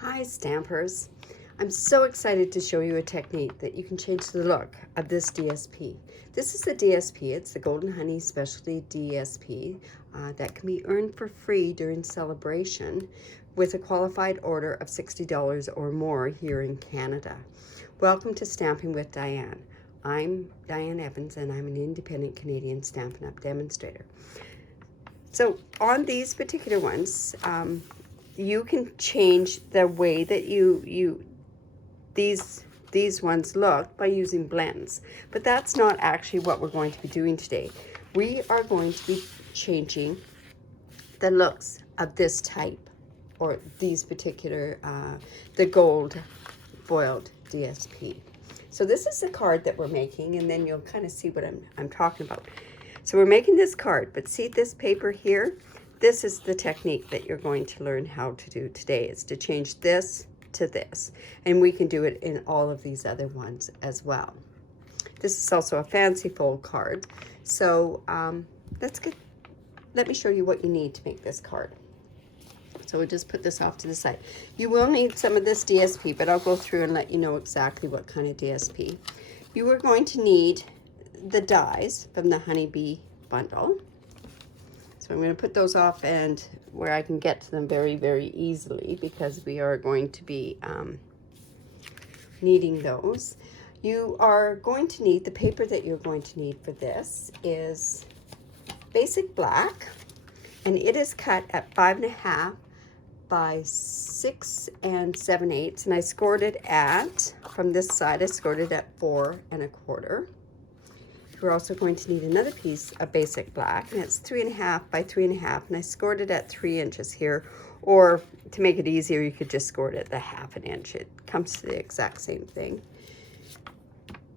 Hi Stampers! I'm so excited to show you a technique that you can change the look of this DSP. This is the DSP, it's the Golden Honey Specialty DSP that can be earned for free during celebration with a qualified order of $60 or more here in Canada. Welcome to Stamping with Diane. I'm Diane Evans and I'm an independent Canadian Stampin' Up demonstrator. So on these particular ones, you can change the way that these ones look by using blends, but that's not actually what we're going to be doing today. We are going to be changing the looks of this type, or these particular the gold foiled DSP. So this is the card that we're making, and then you'll kind of see what I'm talking about. So we're making this card, but see this paper here? This is the technique that you're going to learn how to do today, is to change this to this. And we can do it in all of these other ones as well. This is also a fancy fold card. So let me show you what you need to make this card. So we'll just put this off to the side. You will need some of this DSP, but I'll go through and let you know exactly what kind of DSP. You are going to need the dies from the Honeybee bundle. So I'm going to put those off and where I can get to them very, very easily, because we are going to be needing those. You are going to need, the paper that you're going to need for this is basic black, and it is cut at 5.5 by 6 7/8, and I scored it at, from this side, I scored it at 4 1/4. We're also going to need another piece of basic black, and it's 3.5 by 3.5, and I scored it at 3 inches here, or to make it easier, you could just score it at the 1/2 inch. It comes to the exact same thing.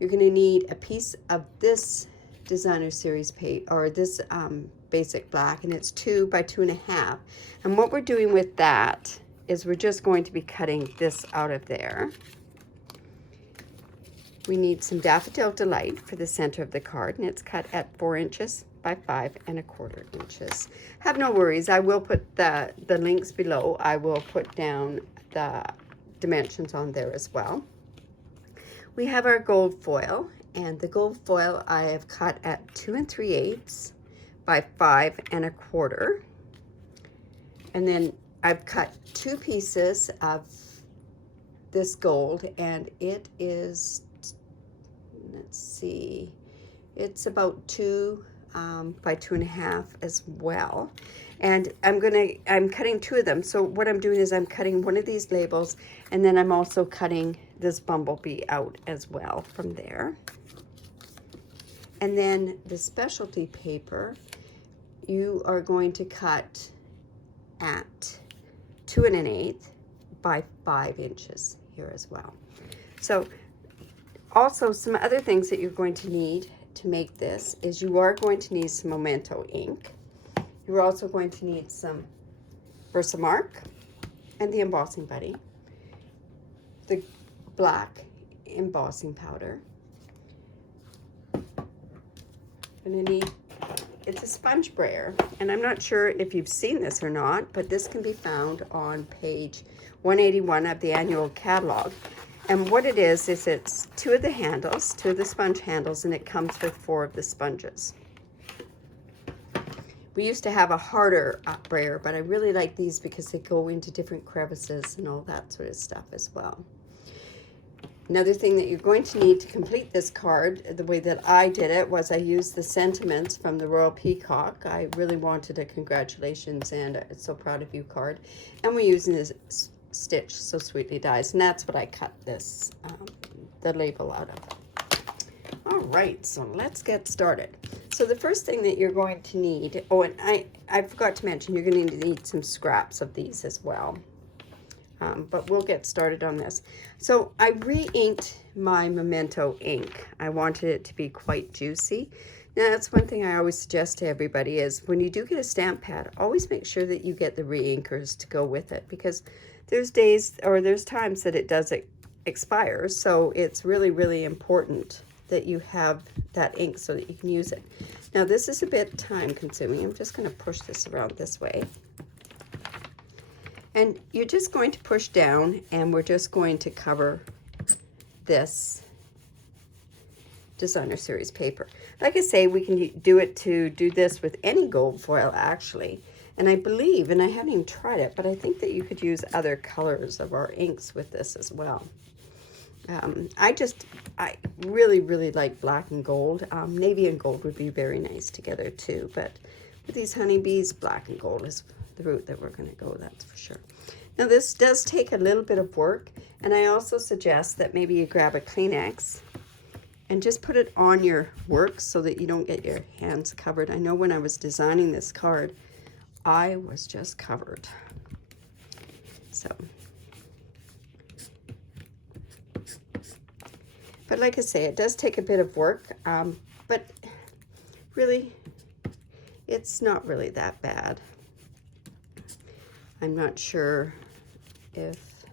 You're going to need a piece of this designer series paper, or this basic black, and it's 2 by 2.5. And what we're doing with that is we're just going to be cutting this out of there. We need some Daffodil Delight for the center of the card, and it's cut at 4 inches by 5 1/4 inches. Have no worries, I will put the links below. I will put down the dimensions on there as well. We have our gold foil, and the gold foil I have cut at 2 3/8 by 5 1/4. And then I've cut 2 pieces of this gold, and it is, let's see, it's about 2 by 2.5 as well. And I'm cutting 2 of them. So what I'm doing is I'm cutting one of these labels, and then I'm also cutting this bumblebee out as well from there. And then the specialty paper, you are going to cut at 2 1/8 by 5 inches here as well. So also, some other things that you're going to need to make this is you are going to need some Memento ink. You're also going to need some Versamark and the embossing buddy, the black embossing powder. I'm going to need, it's a sponge brayer, and I'm not sure if you've seen this or not, but this can be found on page 181 of the annual catalog. And what it is it's 2 of the handles, 2 of the sponge handles, and it comes with 4 of the sponges. We used to have a harder brayer, but I really like these because they go into different crevices and all that sort of stuff as well. Another thing that you're going to need to complete this card, the way that I did it, was I used the sentiments from the Royal Peacock. I really wanted a congratulations and so proud of you card. And we're using this Stitch So Sweetly Dies, and that's what I cut this the label out of. All right, so let's get started. So the first thing that you're going to need, oh, and I forgot to mention, you're going to need some scraps of these as well, but we'll get started on this. So I re-inked my Memento ink. I wanted it to be quite juicy. Now, that's one thing I always suggest to everybody is when you do get a stamp pad, always make sure that you get the re-inkers to go with it, because there's days or there's times that it does expire. So it's really, really important that you have that ink so that you can use it. Now, this is a bit time consuming. I'm just going to push this around this way. And you're just going to push down, and we're just going to cover this designer series paper. Like I say, we can do this with any gold foil actually. And I believe, and I haven't even tried it, but I think that you could use other colors of our inks with this as well. I really, really like black and gold. Navy and gold would be very nice together too, but with these honeybees, black and gold is the route that we're going to go, that's for sure. Now this does take a little bit of work, and I also suggest that maybe you grab a Kleenex and just put it on your work so that you don't get your hands covered. I know when I was designing this card, I was just covered. So, but like I say, it does take a bit of work, but really, it's not really that bad. I'm not sure if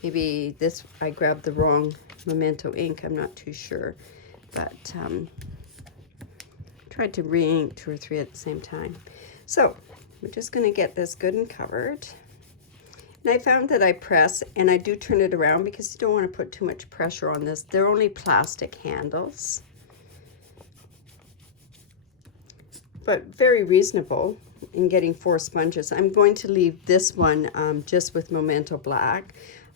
maybe I grabbed the wrong Memento ink, I'm not too sure, but tried to re-ink 2 or 3 at the same time. So we're just going to get this good and covered. And I found that I press and I do turn it around because you don't want to put too much pressure on this. They're only plastic handles, but very reasonable in getting 4 sponges. I'm going to leave this one just with Memento Black.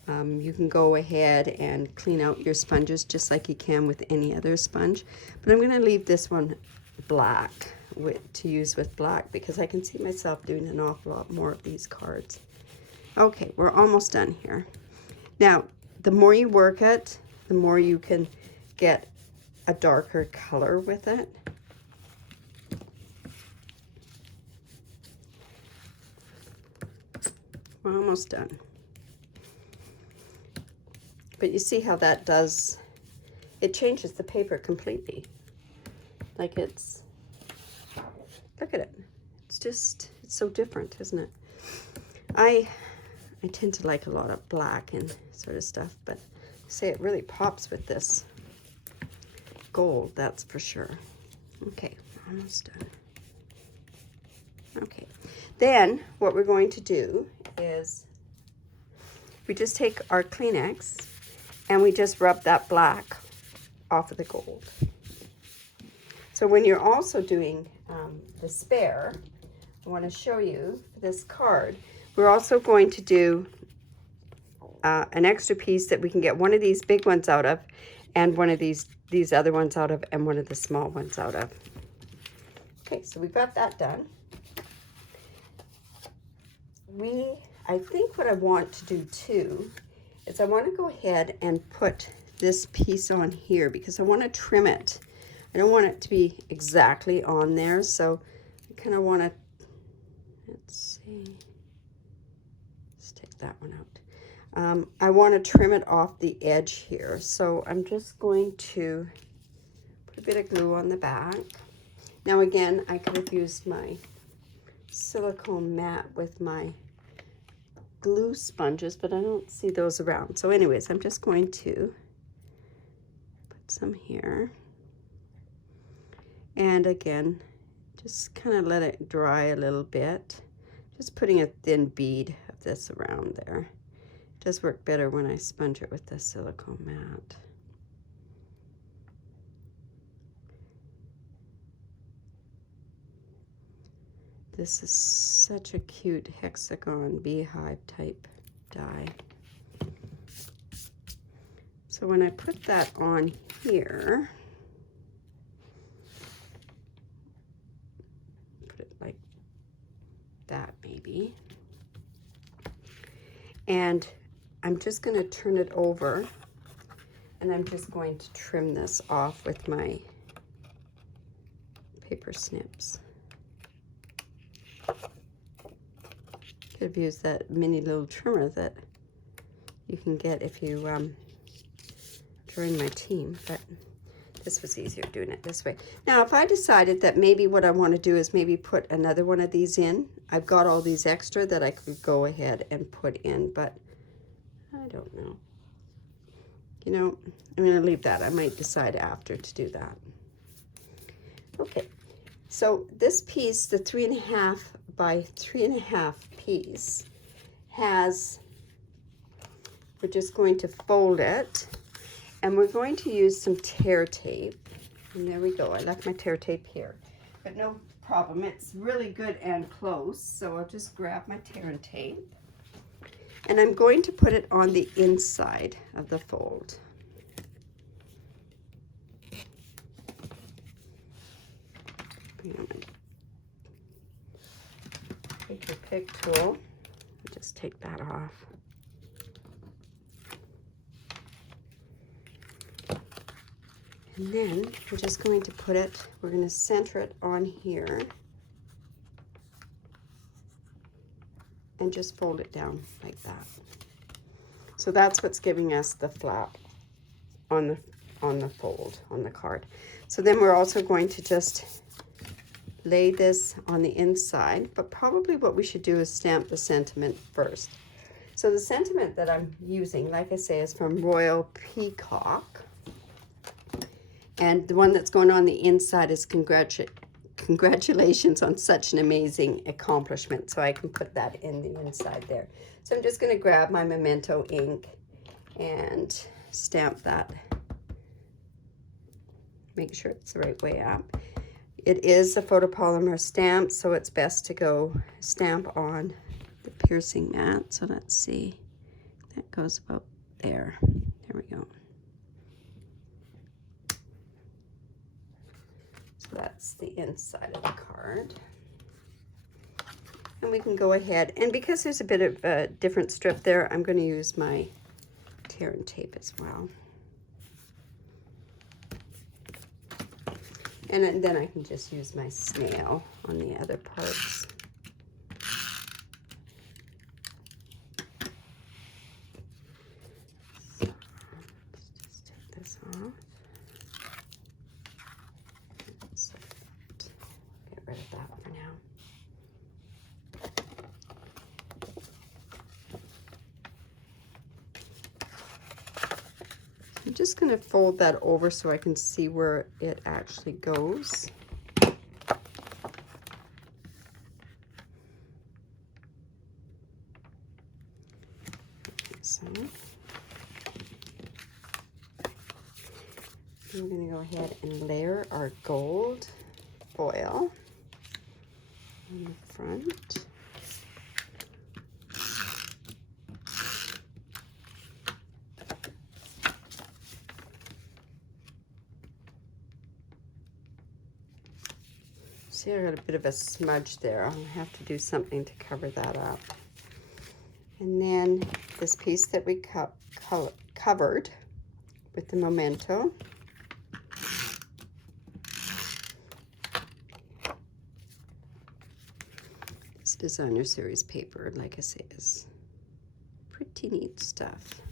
You can go ahead and clean out your sponges just like you can with any other sponge, but I'm going to leave this one black to use with black because I can see myself doing an awful lot more of these cards. Okay, we're almost done here. Now, the more you work it, the more you can get a darker color with it. We're almost done. But you see how that does, it changes the paper completely. Like look at it. It's so different, isn't it? I tend to like a lot of black and sort of stuff, but say it really pops with this gold, that's for sure. Okay, almost done. Okay, then what we're going to do is we just take our Kleenex and we just rub that black off of the gold. So when you're also doing the spare, I want to show you this card. We're also going to do an extra piece that we can get one of these big ones out of, and one of these other ones out of, and one of the small ones out of. Okay, so we've got that done. I think what I want to do too is I want to go ahead and put this piece on here because I want to trim it. I don't want it to be exactly on there, so I kind of want to, let's see, let's take that one out. I want to trim it off the edge here, so I'm just going to put a bit of glue on the back. Now again, I could have used my silicone mat with my glue sponges, but I don't see those around. So anyways, I'm just going to put some here. And again, just kind of let it dry a little bit. Just putting a thin bead of this around there. It does work better when I sponge it with the silicone mat. This is such a cute hexagon beehive type die. So when I put that on here, put it like that maybe. And I'm just going to turn it over, and I'm just going to trim this off with my paper snips. Could have used that mini little trimmer that you can get if you join my team, but this was easier doing it this way. Now, if I decided that maybe what I want to do is maybe put another one of these in, I've got all these extra that I could go ahead and put in, but I don't know. You know, I'm going to leave that. I might decide after to do that. Okay, so this piece, the 3.5 by 3.5 piece has, we're just going to fold it, and we're going to use some tear tape. And there we go. I left my tear tape here, but no problem. It's really good and close. So I'll just grab my tear and tape, and I'm going to put it on the inside of the fold. Take your pick tool, just take that off. And then we're just going to put it, we're going to center it on here and just fold it down like that. So that's what's giving us the flap on the fold on the card. So then we're also going to just lay this on the inside, but probably what we should do is stamp the sentiment first. So the sentiment that I'm using, like I say, is from Royal Peacock. And the one that's going on the inside is congratulations on such an amazing accomplishment. So I can put that in the inside there. So I'm just going to grab my Memento ink and stamp that. Make sure it's the right way up. It is a photopolymer stamp, so it's best to go stamp on the piercing mat. So let's see. That goes about there. There we go. So that's the inside of the card. And we can go ahead, and because there's a bit of a different strip there, I'm going to use my tear and tape as well. And then I can just use my snail on the other parts. So let's just take this off. So get rid of that for now. I'm just going to fold that over so I can see where it actually goes. So we're going to go ahead and layer our gold foil on the front. See, I got a bit of a smudge there. I'll have to do something to cover that up. And then this piece that we covered with the Memento. This designer series paper, like I say, is pretty neat stuff.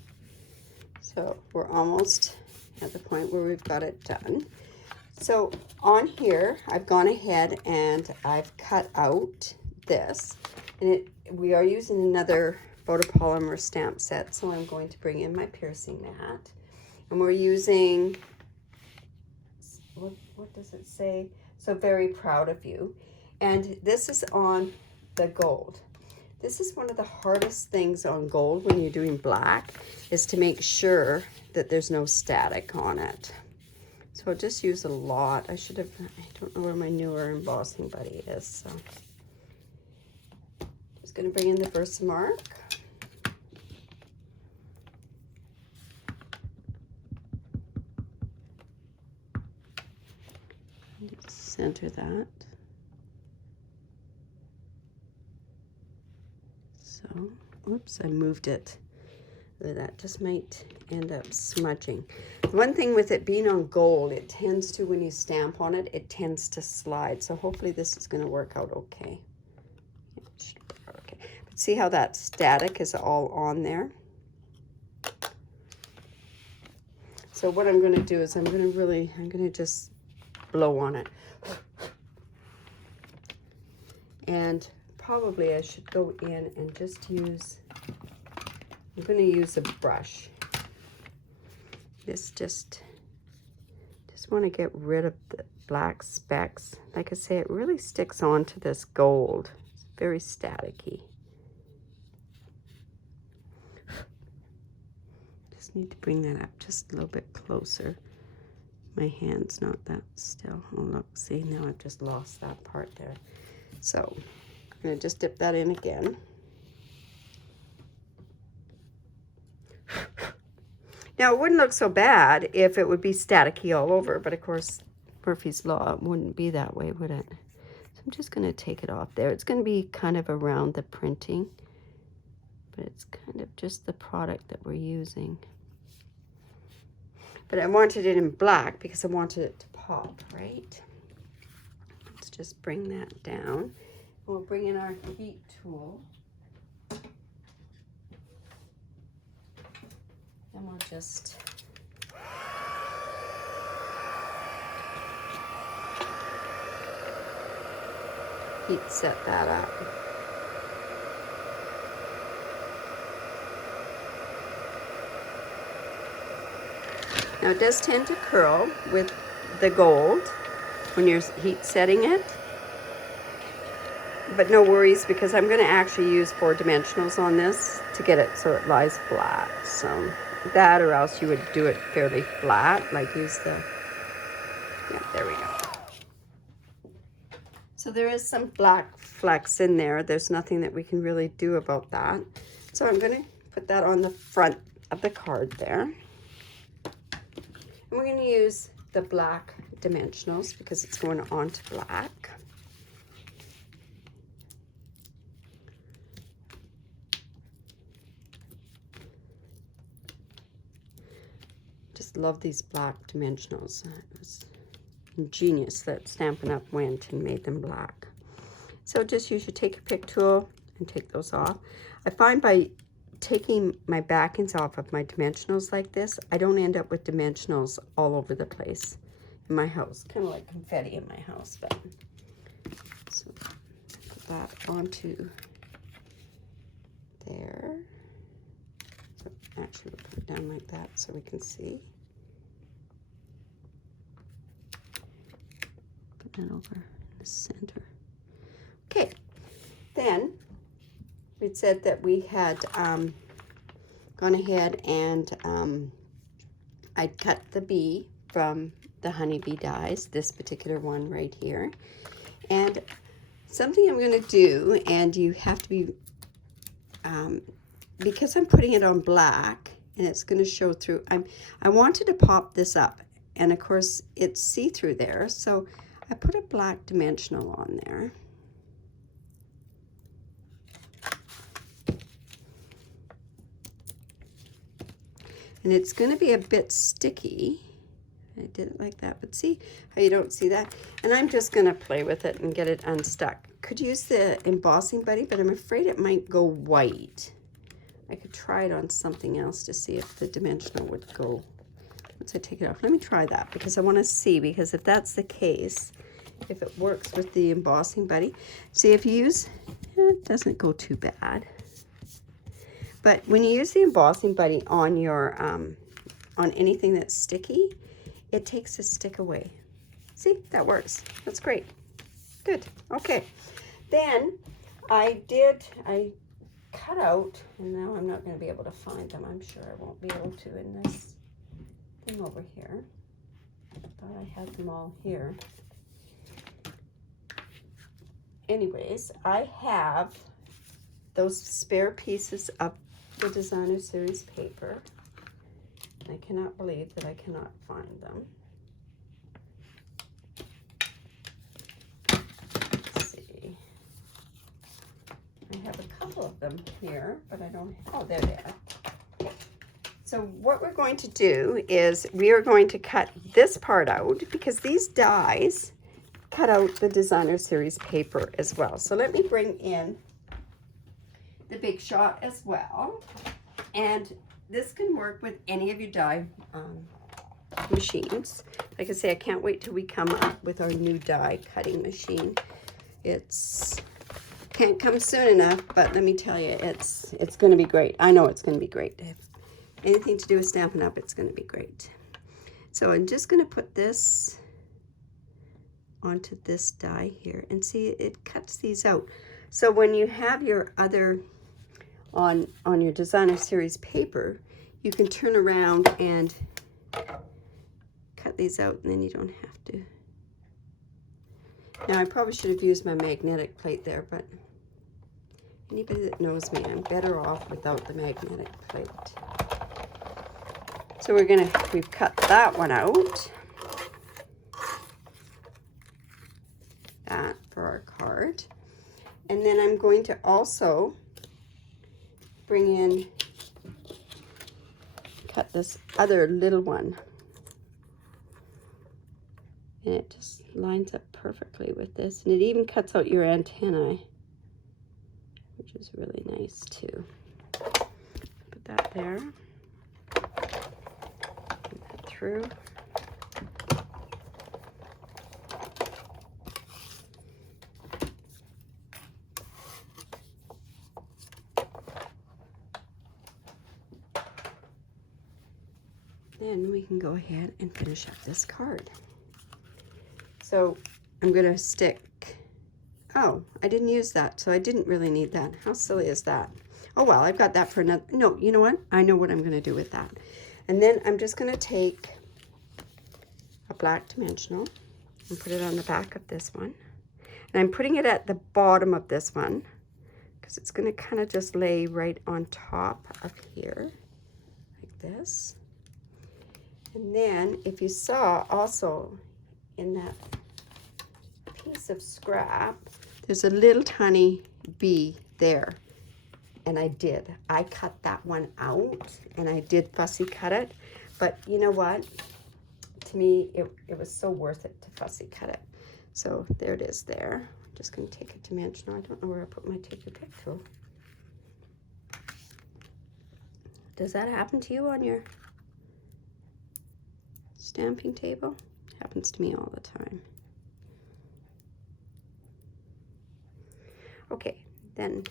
So we're almost at the point where we've got it done. So on here, I've gone ahead and I've cut out this, and we are using another photopolymer stamp set, so I'm going to bring in my piercing mat, and we're using, what does it say? So very proud of you. And this is on the gold. This is one of the hardest things on gold when you're doing black, is to make sure that there's no static on it. So I'll just use a lot. I don't know where my newer embossing buddy is. So just going to bring in the Versamark. Center that. So, oops, I moved it. That just might end up smudging. The one thing with it being on gold, it tends to, when you stamp on it, it tends to slide. So hopefully this is going to work out okay. It should work out okay. But see how that static is all on there? So what I'm going to do is I'm going to just blow on it. And probably I should go in and just use, I'm going to use a brush. This just want to get rid of the black specks. Like I say, it really sticks onto this gold. very staticky. Just need to bring that up just a little bit closer. My hand's not that still. Oh look, see, now I've just lost that part there. So I'm gonna just dip that in again. Now it wouldn't look so bad if it would be staticky all over, but of course Murphy's Law, it wouldn't be that way, would it? So I'm just gonna take it off there. It's gonna be kind of around the printing, but it's kind of just the product that we're using. But I wanted it in black because I wanted it to pop, right? Let's just bring that down. We'll bring in our heat tool. And we'll just heat set that up. Now it does tend to curl with the gold when you're heat setting it, but no worries because I'm going to actually use 4 dimensionals on this to get it so it lies flat. So that, or else you would do it fairly flat, like use the, yeah, there we go. So there is some black flecks in there. There's nothing that we can really do about that. So I'm going to put that on the front of the card there. And we're going to use the black dimensionals because it's going on to black. Just love these black dimensionals. It was ingenious that Stampin' Up went and made them black. So just use your take your pick tool and take those off. I find by taking my backings off of my dimensionals like this, I don't end up with dimensionals all over the place in my house. Kind of like confetti in my house. But so put that onto there. So actually we'll put it down like that so we can see. Put that over in the center. Okay, then we'd said that we had gone ahead and I'd cut the bee from the honeybee dies, this particular one right here. And something I'm going to do, and you have to be, because I'm putting it on black and it's going to show through, I wanted to pop this up, and of course it's see-through there, so I put a black dimensional on there. And it's going to be a bit sticky. I did it like that, but see how you don't see that? And I'm just going to play with it and get it unstuck. Could use the embossing buddy, but I'm afraid it might go white. I could try it on something else to see if the dimensional would go. Once I take it off, let me try that because I want to see, because if that's the case, if it works with the embossing buddy. See, if you use, it doesn't go too bad. But when you use the embossing buddy on your, on anything that's sticky, it takes the stick away. See, that works. That's great. Good. Okay. Then I cut out, and now I'm not going to be able to find them. I'm sure I won't be able to in this thing over here. I thought I had them all here. Anyways, I have those spare pieces of the Designer Series paper. I cannot believe that I cannot find them. Let's see. I have a couple of them here, but I don't, oh, there they are. So what we're going to do is we are going to cut this part out because these dies cut out the Designer Series paper as well. So let me bring in the Big Shot as well. And this can work with any of your die machines. Like I say, I can't wait till we come up with our new die cutting machine. It's can't come soon enough, but let me tell you, it's going to be great. I know it's going to be great. If anything to do with Stampin' Up, it's going to be great. So I'm just going to put this onto this die here, and see, it cuts these out. So when you have your other on your designer series paper, you can turn around and cut these out, and then you don't have to. Now I probably should have used my magnetic plate there, but anybody that knows me, I'm better off without the magnetic plate. So we've cut that one out. That for our card. And then I'm going to also bring in, cut this other little one. And it just lines up perfectly with this. And it even cuts out your antennae, which is really nice too. Put that there. Put that through. Then we can go ahead and finish up this card. So I'm going to stick, oh, I didn't use that, so I didn't really need that. How silly is that? Oh, well, I've got that for another, no, you know what? I know what I'm going to do with that. And then I'm just going to take a black dimensional and put it on the back of this one. And I'm putting it at the bottom of this one because it's going to kind of just lay right on top of here, like this. And then if you saw also in that piece of scrap, there's a little tiny bee there. And I cut that one out, and I did fussy cut it. But you know what? To me, it was so worth it to fussy cut it. So there it is there. I'm just going to take a dimensional. I don't know where I put my take your pick tool. Does that happen to you on your stamping table? It happens to me all the time. Okay, then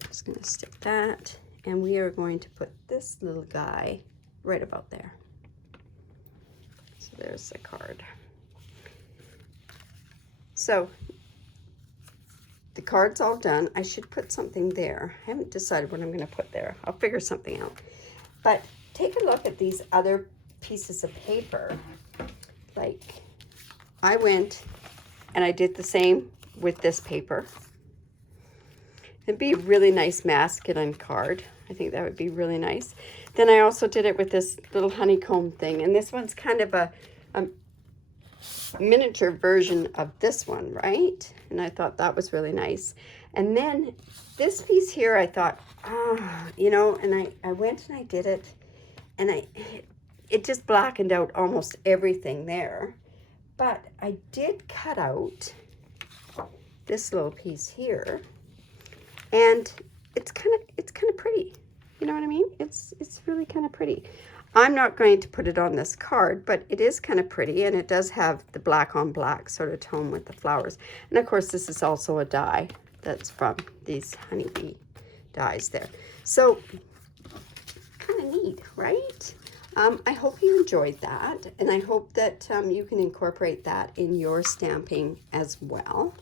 I'm just going to stick that, and we are going to put this little guy right about there. So there's the card. So the card's all done. I should put something there. I haven't decided what I'm going to put there. I'll figure something out. But take a look at these other pieces of paper. Like, I went and I did the same with this paper. It'd be a really nice masculine card. I think that would be really nice. Then I also did it with this little honeycomb thing, and this one's kind of a miniature version of this one, right? And I thought that was really nice. And then this piece here, I thought, you know, and I went and I did it, and it just blackened out almost everything there. But I did cut out this little piece here, and it's kind of pretty. You know what I mean? It's really kind of pretty. I'm not going to put it on this card, but it is kind of pretty, and it does have the black on black sort of tone with the flowers. And of course, this is also a die that's from these honeybee dies there. So kind of neat, right? I hope you enjoyed that, and I hope that you can incorporate that in your stamping as well.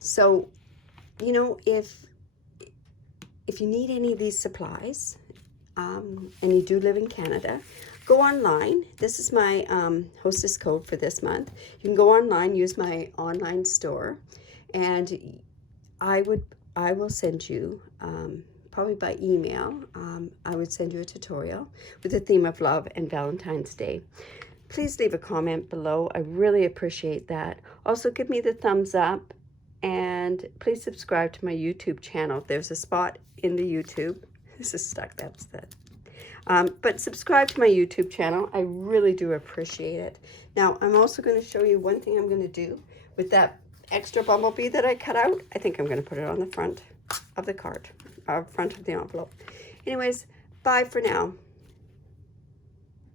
So, you know, if you need any of these supplies, and you do live in Canada, go online. This is my hostess code for this month. You can go online, use my online store, and I will send you, probably by email, I would send you a tutorial with the theme of love and Valentine's Day. Please leave a comment below. I really appreciate that. Also, give me the thumbs up, and please subscribe to my YouTube channel. There's a spot in the YouTube. This is stuck, that's that. But subscribe to my YouTube channel. I really do appreciate it. Now, I'm also going to show you one thing I'm going to do with that extra bumblebee that I cut out. I think I'm going to put it on the front of the card, front of the envelope. Anyways, bye for now.